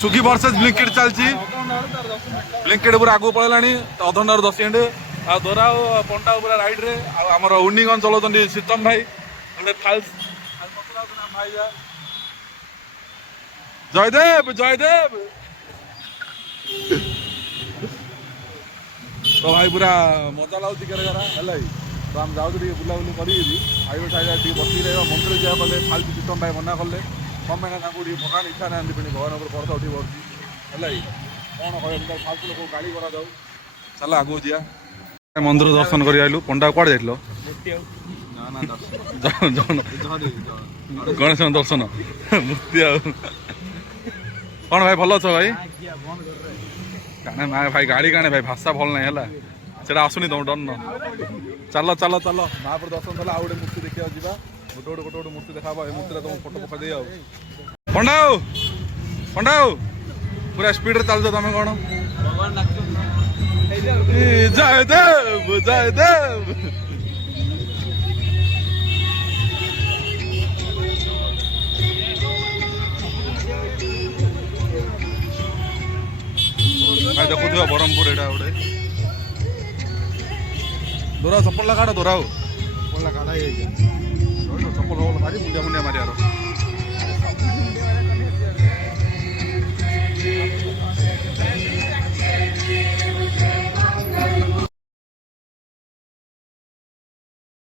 Swiggy versus Blinkit चलती Blinkit पूरा आगू पड़ेगा अधघंटा 10 मिनिट आ दोरा पंडा पूरा राइड रे आमर उन्नीगन चलाउछन् शीतम भाई फाल्स भाई जयदेव जयदेव तो भाई पूरा मजा लाଗୁଛି केरगरा है तो आम जाऊ बुलाबुली कर खाइबा खाइबा बस रहा मंदिर जा कले फाल्तु शीतम भाई मना कले कम भगान इच्छा ना भगवान पर्दा उठी पड़ी है कौन कह फाल्तु लोक गाड़ी करा जाऊ चल आगू जा मंदिर दर्शन कर आइलु पंडा कुआड़े जाइल गणेश दर्शन मूर्ति कौन भाई भल अछ भाई काने ना भाई गाड़ी काने भाई भाषा भल ना है सेटा आसुनी तुम डर न चल चल चल महापुर दर्शन कला आउ गोटे मूर्ति देखा जा गोटे गोटे गोटे मूर्ति देखा मूर्ति तुम फोटो पका दे पंडा पंडा पूरा स्पीड रे चल तुम कौन जयदेव जयदेव भाई देखुवा ब्रह्मपुर एटा गोटे दोरा चप्पल काट दोरा चप्पल चप्पल मारी मुंडिया मुंडिया मारियार